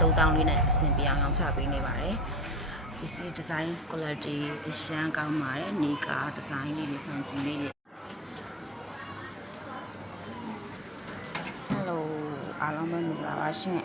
3000လေးနဲ့အဆင်ပြေအောင်ရောင်းချပေးနေပါတယ်ပစ္စည်း design quality အရန်ကောင်းပါတယ်နေကာ design လေးတွေ fancy လေးတွေ Hello အားလုံးပဲမင်္ဂလာပါရှင်